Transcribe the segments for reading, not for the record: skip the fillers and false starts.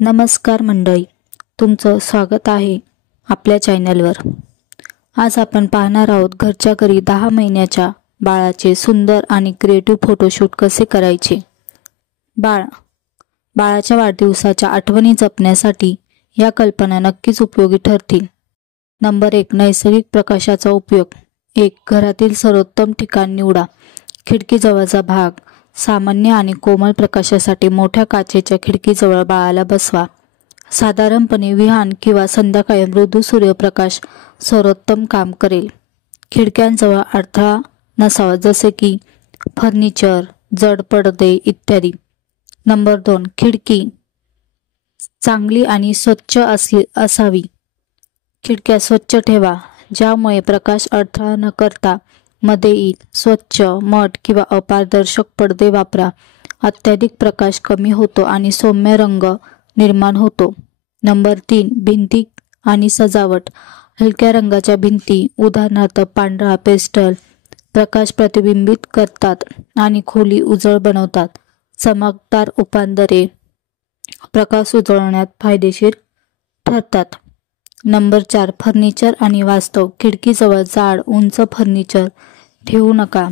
नमस्कार मंडळी, तुमचं स्वागत आहे आपल्या चॅनलवर। आज आपण पाहणार आहोत घरच्या घरी 10 महिन्याच्या बाळाचे सुंदर आणि क्रिएटिव्ह फोटोशूट कसे करायचे। बाळाच्या वाढदिवसाच्या आठवणी जपण्यासाठी या कल्पना नक्कीच उपयोगी ठरतील। नंबर 1, नैसर्गिक प्रकाशाचा उपयोग। 1. घरातील सर्वोत्तम ठिकाण निवडा। खिडकीजवळचा भाग। सामान्य आणि कोमल प्रकाशासाठी मोठ्या काचेच्या खिडकीजवळ बाळाला बसवा। साधारणपणे विहान किंवा संध्याकाळी मृदू सूर्यप्रकाश सर्वोत्तम काम करेल। खिडक्यांजवळ अडथळा नसावा, जसे की फर्निचर, जड पडदे इत्यादी। नंबर 2, खिडकी चांगली आणि स्वच्छ असावी। खिडक्या स्वच्छ ठेवा, ज्यामुळे प्रकाश अडथळा न करता मध्ये येईल। स्वच्छ, मठ किंवा अपारदर्शक पडदे वापरा। अत्याधिक प्रकाश कमी होतो आणि सौम्य रंग निर्माण होतो। नंबर 3, भिंती आणि सजावट। हलक्या रंगाच्या भिंती, उदाहरणार्थ पांढरा, पेस्टल, प्रकाश प्रतिबिंबित करतात आणि खोली उजळ बनवतात। चमकदार उपांदरे प्रकाश उजळण्यात फायदेशीर ठरतात। नंबर 4, फर्निचर आणि वास्तव। खिडकीजवळ जाड, उंच फर्निचर ठेवू नका,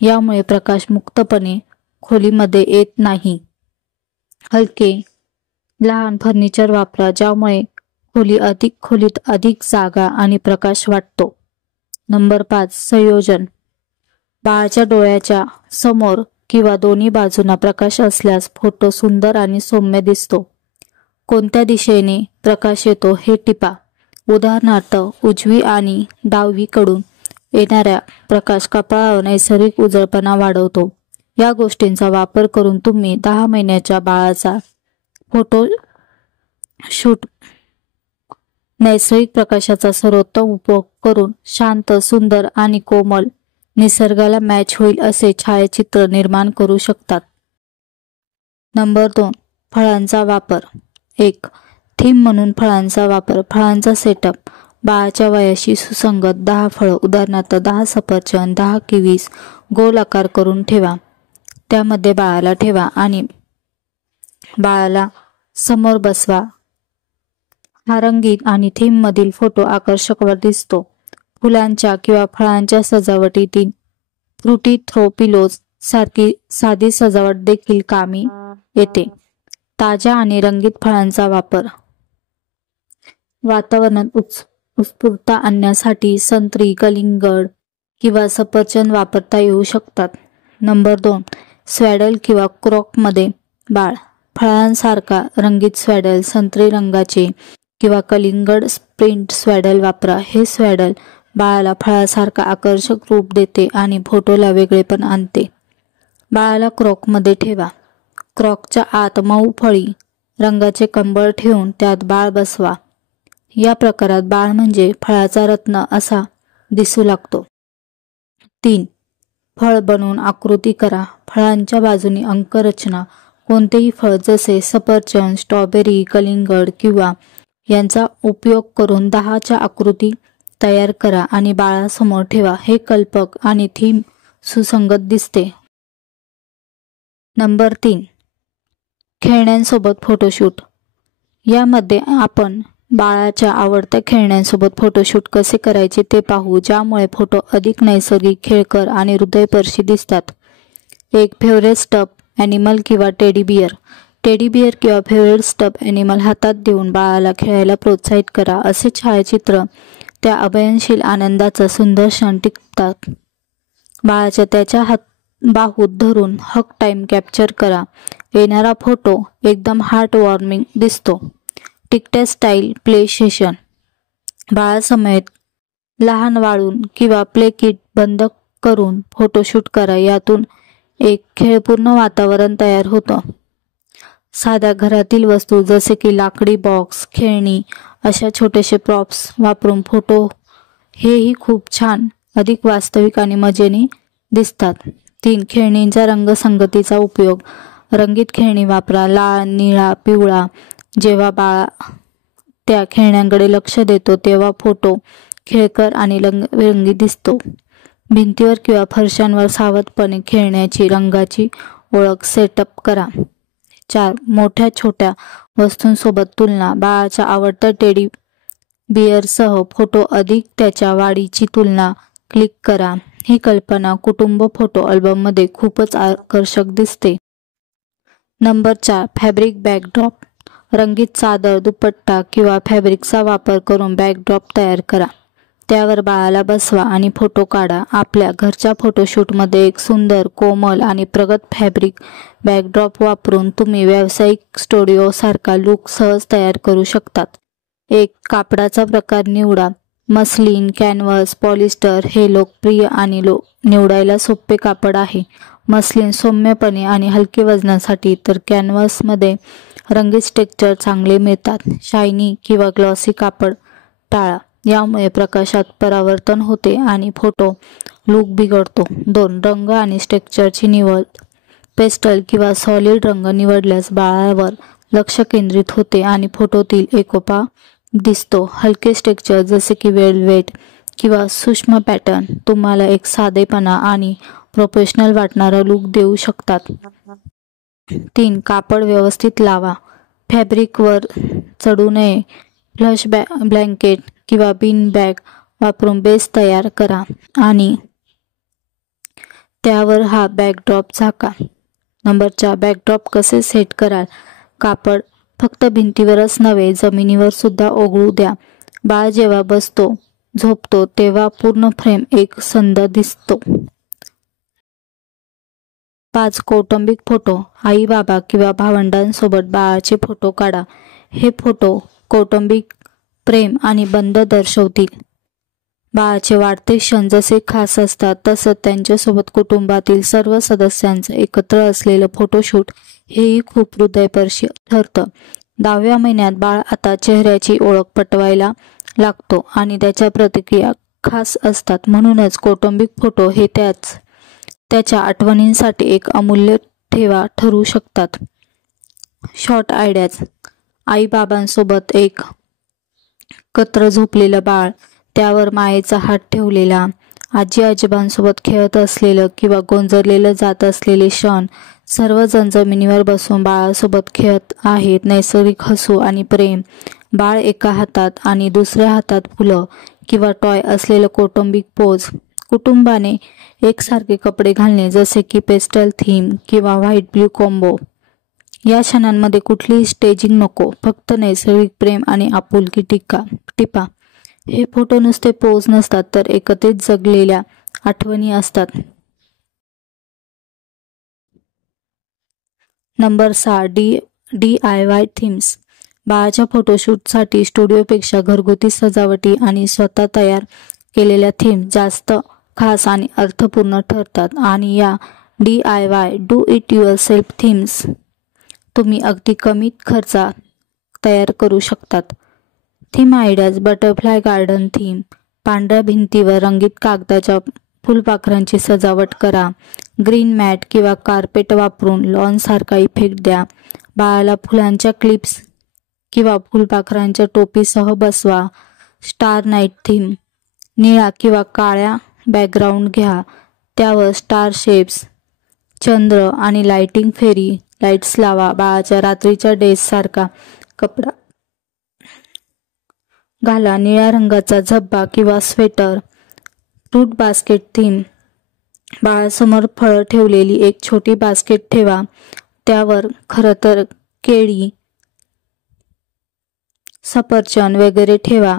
यामुळे प्रकाश मुक्तपणे खोलीमध्ये येत नाही। हलके, लहान फर्निचर वापरा, ज्यामुळे खोलीत अधिक जागा आणि प्रकाश वाटतो। नंबर 5, संयोजन। बाळाच्या डोळ्याच्या समोर किंवा दोन्ही बाजूंना प्रकाश असल्यास फोटो सुंदर आणि सौम्य दिसतो। कोणत्या दिशेने प्रकाश येतो हे टिपा, उदाहरणार्थ उजवी आणि डावीकडून येणारा प्रकाश कपाळावर नैसर्गिक उजळपणा वाढवतो। या गोष्टींचा वापर करून तुम्ही 10 महिन्याच्या बाळाचा फोटो शूट नैसर्गिक प्रकाशाचा सर्वोत्तम उपयोग करून शांत, सुंदर आणि कोमल, निसर्गाला मॅच होईल असे छायाचित्र निर्माण करू शकतात। नंबर 2, फळांचा वापर। 1. थीम म्हणून फळांचा वापर। फळांचा सेटअप बाळाच्या वयाशी सुसंगत 10 फळं, उदाहरणार्थ 10 सफरचंद, 10 किवीज गोल आकार करून ठेवा। त्यामध्ये बाळाला ठेवा आणि बाळाला समोर बसवा। हा रंगीत आणि थीम मधील फोटो आकर्षक दिसतो। फुलांच्या किंवा फळांच्या सजावटीतील फ्रुटी थ्रो पिलोज सारखी साधी सजावट देखील कामी येते। ताज्या आणि रंगीत फळांचा वापर। वातावरणात उत्स्फूर्तता आणण्यासाठी संत्री, कलिंगड किंवा सफरचंद वापरता येऊ शकतात। नंबर 2, स्वॅडल किंवा क्रॉकमध्ये बाळ। फळांसारखा रंगीत स्वॅडल, संत्री रंगाचे किंवा कलिंगड प्रिंट स्वॅडल वापरा। हे स्वॅडल बाळाला फळासारखा आकर्षक रूप देते आणि फोटोला वेगळेपण आणते। बाळाला क्रॉकमध्ये ठेवा। क्रॉकच्या आत मऊ फळी रंगाचे कंबळ ठेवून त्यात बाळ बसवा। या प्रकारात बाळ म्हणजे फळाचा रत्न असा दिसू लागतो। 3, फळ बनवून आकृती करा। फळांच्या बाजूनी अंकरचना। कोणतेही फळ जसे सफरचंद, स्ट्रॉबेरी, कलिंगड किंवा यांचा उपयोग करून 10च्या आकृती तयार करा आणि बाळासमोर ठेवा। हे कल्पक आणि थीम सुसंगत दिसते। नंबर 3, खेळण्यांसोबत फोटोशूट। यामध्ये आपण बाळाच्या आवडत्या खेळण्यांसोबत फोटोशूट कसे करायचे ते पाहू, ज्यामुळे फोटो अधिक नैसर्गिक, खेळकर आणि हृदयस्पर्शी दिसतात। 1. फेवरेट स्टफ ॲनिमल किंवा टेडी बियर। टेडी बियर किंवा फेवरेट स्टफ ॲनिमल हातात देऊन बाळाला खेळायला प्रोत्साहित करा। असे छायाचित्र त्या अभयनशील आनंदाचा सुंदर क्षण टिपतात। बाळाच्या त्याच्या बाहूत धरून हग टाइम कॅप्चर करा। येणारा फोटो एकदम हार्ट वॉर्मिंग दिसतो। टिकटॅक स्टाईल प्ले सेशन। बाळासमवेत लहान वाळून किंवा प्ले किट बंद करून फोटोशूट करा। यातून एक खेळपूर्ण वातावरण तयार होतं। साध्या घरातील वस्तू जसे की लाकडी बॉक्स, खेळणी अशा छोटेसे प्रॉप्स वापरून फोटो हेही खूप छान, अधिक वास्तविक आणि मजेने दिसतात। 3. खेळणींच्या रंगसंगतीचा उपयोग। रंगीत खेळणी वापरा। लाल, निळा, पिवळा। जेव्हा बाळ त्या खेळण्यांकडे लक्ष देतो तेव्हा फोटो खेळकर आणि रंगीबेरंगी दिसतो। भिंतीवर किंवा फरशांवर सावधपणे खेळण्याची रंगाची ओळख सेटअप करा। 4. मोठ्या छोट्या वस्तूंसोबत तुलना. बाळाच्या आवडत्या टेडी बिअरसह फोटो अधिक त्याच्या वाढीची तुलना क्लिक करा. ही कल्पना कुटुंब फोटो अल्बममध्ये खूपच आकर्षक दिसते. नंबर 4. Fabric backdrop. रंगीत चादर, दुपट्टा किंवा फॅब्रिकचा वापर करून बॅकड्रॉप तयार करा. त्यावर बाळाला बसवा आणि फोटो काढा. आपल्या घरच्या फोटोशूटमध्ये एक सुंदर, कोमल आणि प्रगत फॅब्रिक बॅकड्रॉप वापरून तुम्ही व्यावसायिक स्टुडिओसारखा लूक सहज तयार करू शकतात. 1. कापडाचा प्रकार निवडा. मस्लिन, कॅनव्हास, पॉलिस्टर हे लोकप्रिय आणि निवडायला सोपे कापड आहे. मस्लिन सौम्यपणे आणि हलके वजनासाठी, तर कॅनव्हासमध्ये रंगीत टेक्स्चर चांगले मिळतात. शायनी किंवा ग्लॉसी कापड टाळा, यामुळे प्रकाशात परावर्तन होते आणि फोटो लूक बिघडतो. 2. रंग आणि टेक्स्चरची निवड. पेस्टल किंवा सॉलिड रंग निवडल्यास बाळावर लक्ष केंद्रित होते आणि फोटोतील एकोपा दिसतो. हलके टेक्स्चर जसे की वेलवेट किंवा सूक्ष्म पॅटर्न तुम्हाला एक साधेपणा आणि प्रोफेशनल वाटणारा लूक देऊ शकतात. 3. कापड व्यवस्थित लावा. फॅब्रिकवर चढू नये. फ्लश ब्लँकेट किंवा बीन बॅग वापरून बेस तयार करा आणि त्यावर हा बॅकड्रॉप झाका. नंबर 4. बॅकड्रॉप कसे सेट कराल. कापड फक्त भिंतीवरच नव्हे, जमिनीवर सुद्धा ओघळू द्या. बाळ जेव्हा बसतो, झोपतो तेव्हा पूर्ण फ्रेम एक संद दिसतो. 5. कौटुंबिक फोटो. आई, बाबा किंवा भावंडांसोबत बाळाचे फोटो काढा. हे फोटो कौटुंबिक प्रेम आणि बंध दर्शवतील. बाळाचे वाढते क्षण जसे खास असतात, तसंच त्यांच्यासोबत कुटुंबातील सर्व सदस्यांचं एकत्र असलेलं फोटोशूट हेही खूप हृदयस्पर्शी ठरतं. 10व्या महिन्यात बाळ आता चेहऱ्याची ओळख पटवायला लागतो आणि त्याच्या प्रतिक्रिया खास असतात. म्हणूनच कौटुंबिक फोटो हे त्याच्या आठवणींसाठी एक अमूल्य ठेवा ठरू शकतात. Short ideas. आई बाबांसोबत एकत्र झोपलेलं बाळ, त्यावर मायेचा हात ठेवलेला, आजी आजोबांसोबत खेळत असलेलं किंवा गोंजरलेलं जात असलेले क्षण. सर्वजण जमिनीवर बसून बाळासोबत खेळत आहेत. नैसर्गिक हसू आणि प्रेम. बाळ एका हातात आणि दुसऱ्या हातात फुलं किंवा टॉय असलेलं कौटुंबिक पोज. कुटुंबाने एकसारखे कपडे घालणे जसे की पेस्टल थीम किंवा व्हाईट ब्ल्यू कॉम्बो. या क्षणांमध्ये कुठलीही स्टेजिंग नको, फक्त नैसर्गिक प्रेम आणि आपुलकी टिपा. हे फोटो नुसते पोज नसतात, तर एकत्रित जगलेल्या आठवणी असतात. नंबर 6. DIY themes. बाळाच्या फोटोशूटसाठी स्टुडिओपेक्षा घरगुती सजावटी आणि स्वतः तयार केलेल्या थीम जास्त खास आणि अर्थपूर्ण ठरतात. आणि या DIY do it yourself themes तुम्ही अगदी कमी खर्चात तयार करू शकतात. Theme ideas. Butterfly garden theme. पांढऱ्या भिंतीवर रंगीत कागदाच्या फुलपाखरांची सजावट करा. ग्रीन मॅट किंवा कार्पेट वापरून लॉनसारखा इफेक्ट द्या. बाळाला फुलांच्या क्लिप्स किंवा फुलपाखरांच्या टोपीसह बसवा. Star night theme. निळा किंवा काळ्या बॅकग्राऊंड घ्या, त्यावर स्टार शेप्स, चंद्र आणि लाइटिंग फेरी लाईट्स लावा. बाळाच्या रात्रीच्या ड्रेससारखा कपडा घाला. निळ्या रंगाचा झब्बा किंवा स्वेटर. Fruit basket theme. बाळासमोर फळं ठेवलेली एक छोटी बास्केट ठेवा. त्यावर खरं तर केळी, सफरचंद वगैरे ठेवा.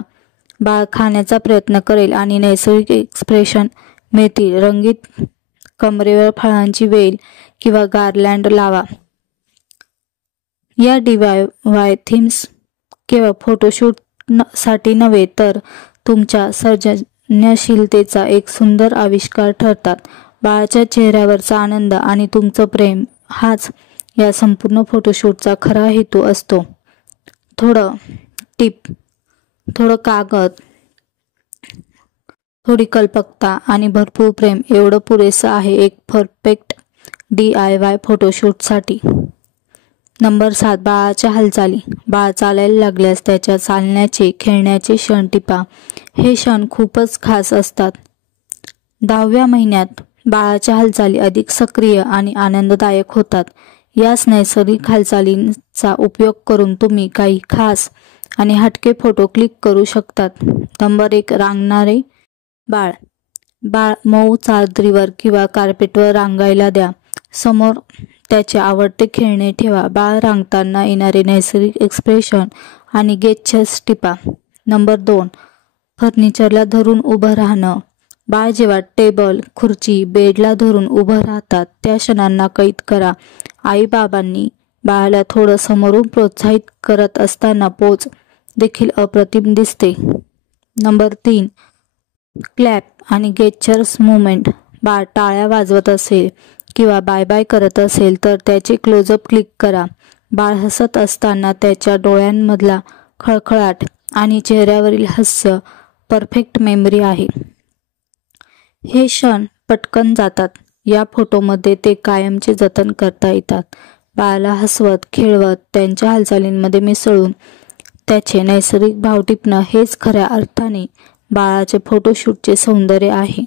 बाळ खाण्याचा प्रयत्न करेल आणि नैसर्गिक एक्सप्रेशन मिळतील. रंगीत कमरेवर फळांची वेल किंवा गार्लँड लावा. या DIY थीम्स केवळ फोटोशूट साठी नव्हे, तर तुमच्या सर्जनशीलतेचा एक सुंदर आविष्कार ठरतात. बाळाच्या चेहऱ्यावरचा आनंद आणि तुमचं प्रेम हाच या संपूर्ण फोटोशूटचा खरा हेतू असतो. थोडं कागद, थोडी कल्पकता आणि भरपूर प्रेम एवढं पुरेसं आहे एक परफेक्ट DIY फोटोशूटसाठी. नंबर 7. बाळाच्या हालचाली. बाळ चालायला लागल्यास त्याच्या चालण्याचे, खेळण्याचे क्षण टिपा. हे क्षण खूपच खास असतात. 10व्या महिन्यात बाळाच्या हालचाली अधिक सक्रिय आणि आनंददायक होतात. याच नैसर्गिक हालचालींचा उपयोग करून तुम्ही काही खास आणि हटके फोटो क्लिक करू शकतात. नंबर 1. रांगणारे बाळ. बाळ मऊ चादरीवर किंवा कार्पेटवर रांगायला द्या. समोर त्याचे आवडते खेळणे ठेवा. बाळ रांगताना येणारे नैसर्गिक एक्सप्रेशन आणि गेस्चर्स टिपा. नंबर 2. फर्निचरला धरून उभं राहणं. बाळ जेव्हा टेबल, खुर्ची, बेडला धरून उभं राहतात त्या क्षणांना कैद करा. आईबाबांनी बाळाला थोडं समोरून प्रोत्साहित करत असताना पोच देखील अप्रतिम दिसते. नंबर 3. क्लॅप आणि गेस्चर्स मुवमेंट. बाळ टाळ्या वाजवत असेल किंवा बाय बाय करत असेल तर त्याचे क्लोजअप क्लिक करा. बाळ हसत असताना त्याच्या डोळ्यांमधला खळखळाट आणि चेहऱ्यावरील हास्य परफेक्ट मेमरी आहे. हे क्षण पटकन जातात. या फोटोमध्ये ते कायमचे जतन करता येतात. बाळाला हसवत, खेळवत, त्यांच्या हालचालींमध्ये मिसळून त्याचे नैसर्गिक भाव टिपणं हेच खऱ्या अर्थाने बाळाचे फोटोशूटचे सौंदर्य आहे.